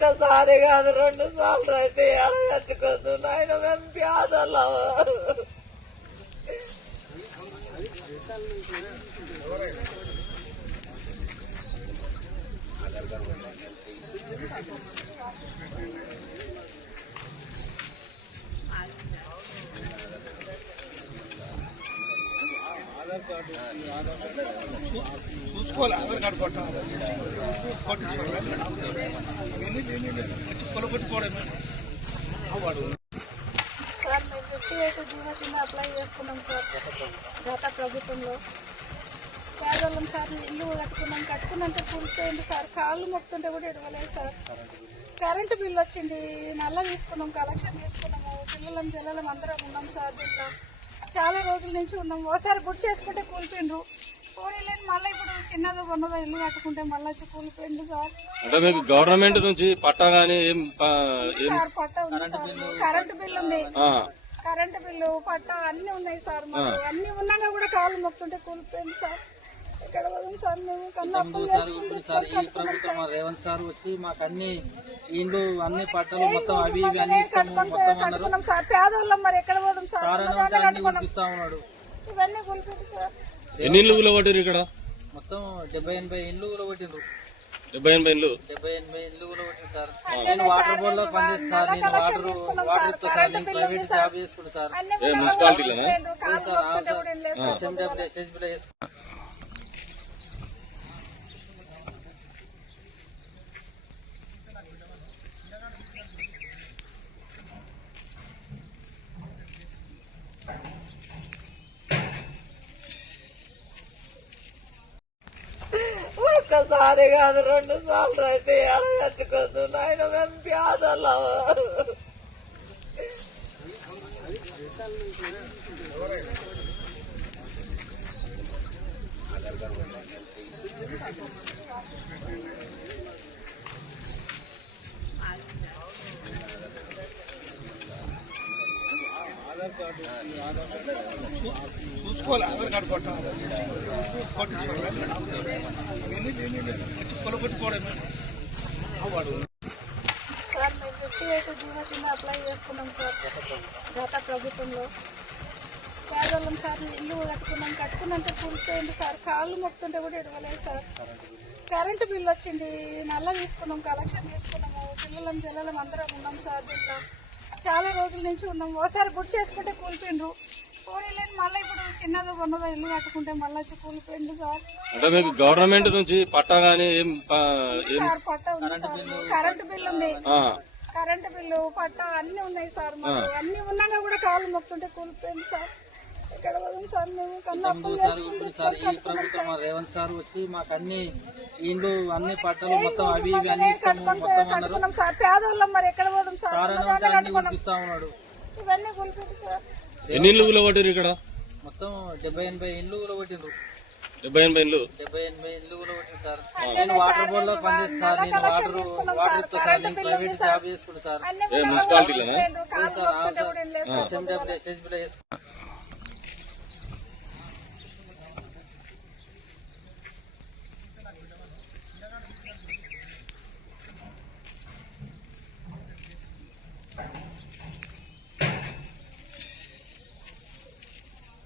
ఒక్కసారి కాదు రెండు సార్లు అయితే ఎడగట్టుకోద్దు నాయన మేము ప్యాదలం చూసుకోవాలి ఆధార్ కార్డు కొట్టాలి కొట్టించుకోవాలి. వాడు సార్ మేము ఫిఫ్టీ ఎయిట్ జీవో కింద అప్లై చేసుకున్నాం సార్ గత ప్రభుత్వంలో. పేదవాళ్ళం సార్ ఇల్లు కట్టుకున్నాం కట్టుకున్నంటే కూర్చోండి సార్ కాళ్ళు మొక్కుతుంటే కూడా ఇడవలేదు సార్. కరెంటు బిల్లు వచ్చింది నల్ల తీసుకున్నాం కలెక్షన్ తీసుకున్నాము పిల్లలం పిల్లలం అందరం ఉన్నాం సార్ దీంట్లో. చాలా రోజుల నుంచి ఉన్నాం. ఓసారి గుడి చేసుకుంటే కూలిపోయిండ్రు. కూలీలేని మళ్ళీ ఇప్పుడు చిన్నదో ఉన్నదో ఇల్లు కట్టుకుంటే మళ్ళీ వచ్చి కూలిపోయింది సార్. అంటే మీకు గవర్నమెంట్ నుంచి పట్టా గానీ ఏం సార్ పట్ట ఉంది సార్. కరెంటు బిల్ ఉంది. ఆ, కరెంటు బిల్లు పట్టా అన్ని ఉన్నాయి సార్ మాకు. అన్ని ఉన్నాగా కూడా కాళ్ళు మొక్తుంటే కూలిపోయింది సార్. ఇక్కడ సార్ మేము కన్నా అప్పులు చేసి ఇల్లు సార్ ఈ ప్రభుత్వం. మా రేవంత్ సార్ వచ్చి మాకు అన్ని ఇండ్లు అన్ని పట్టాలు మొత్తం అవి ఇవి అన్ని ఇస్తాము మొత్తం అన్నారు. కట్టుకున్నాం సార్ పేదోళ్ళం మరి ఎక్కడ పోదాం సార్ సార్ అని ఉన్నదాన్ని ఉంటే అన్ని కట్టుకున్నాం గుర్తిస్తా ఉన్నాడు. ఇవన్నీ కూలిపోయింది సార్ ఎన్ని ఇళ్ళు కూలగొట్టారు ఇక్కడ? మొత్తం డెబ్బై ఎనభై ఇండ్లు కొట్టిండ్రు డెబ్బై ఎనభై ఇళ్ళు? డెబ్బై ఎనభై ఇండ్లు కొట్టింది సార్. నేను వాటర్ బోర్డ్లో పనిచేస్తాను సార్ నేను వాటర్ వాటర్ సార్, నేను ప్రైవేట్. జాబ్ చేసుకుంటా సార్. అన్ని సార్ కూడా ఏం లేదు సార్ ఒక్కసారి కాదు రెండు సార్లు అయితే ఎడగట్టుకోద్దు నాయన మేము ప్యాదలం చూసుకోవాలి ఆధార్ కార్డు కొట్టాలి. కొట్టించుకోవాలి. వాడు సార్ మేము ఫిఫ్టీ ఎయిట్ జీవో కింద అప్లై చేసుకున్నాం సార్ గత ప్రభుత్వంలో. పేదవాళ్ళం సార్ ఇల్లు కట్టుకున్నాం. కట్టుకున్నంటే కూర్చోండి సార్. కాళ్ళు మొక్కుతుంటే కూడా ఇడవలేదు సార్. కరెంటు బిల్లు వచ్చింది. నల్ల తీసుకున్నాం కలెక్షన్ తీసుకున్నాము. పిల్లలం పిల్లలం అందరం ఉన్నాం సార్ దీంట్లో. చాలా రోజుల నుంచి ఉన్నాం. ఓసారి గుడి చేసుకుంటే కూలిపోయిండ్రు. కూలీలేని మళ్ళీ ఇప్పుడు చిన్నదో ఉన్నదో ఇల్లు కట్టుకుంటే మళ్ళీ వచ్చి కూలిపోయింది సార్. అంటే మీకు గవర్నమెంట్ నుంచి పట్టా గానీ ఏం సార్ పట్ట ఉంది సార్. కరెంటు బిల్ ఉంది. ఆ, కరెంటు బిల్లు పట్టా అన్ని ఉన్నాయి సార్ మాకు. అన్ని ఉన్నాగా కూడా కాళ్ళు మొక్తుంటే కూలిపోయింది సార్. ఇక్కడ సార్ మేము కన్నా. రేవంత్ సార్ వచ్చి మాకు అన్ని ఇండ్లు అన్ని పట్టాలు మొత్తం అవి ఇవి అన్ని ఇస్తాము మొత్తం అన్నారు సార్. పేదోళ్ళం మరి ఎక్కడ పోదాం సార్? సార్ అని ఉంటే ఉన్నదాన్ని అన్ని ఉన్నాడు. ఇవన్నీ కూలిపోయింది సార్. ఎన్ని ఇళ్ళు కూలగొట్టారు ఇక్కడ? మొత్తం డెబ్బై ఎనభై ఇండ్లు కొట్టిండ్రు డెబ్బై ఎనభై ఇళ్ళు? డెబ్బై ఎనభై ఇండ్లు కొట్టింది సార్. నేను వాటర్ బోర్డ్లో పనిచేస్తాను సార్ నేను వాటర్ వాటర్ సార్, ఇస్తా సార్ కరెంటు నేను ప్రైవేట్ సార్. జాబ్ చేసుకుంటా మున్సిపాలిటీలోనా?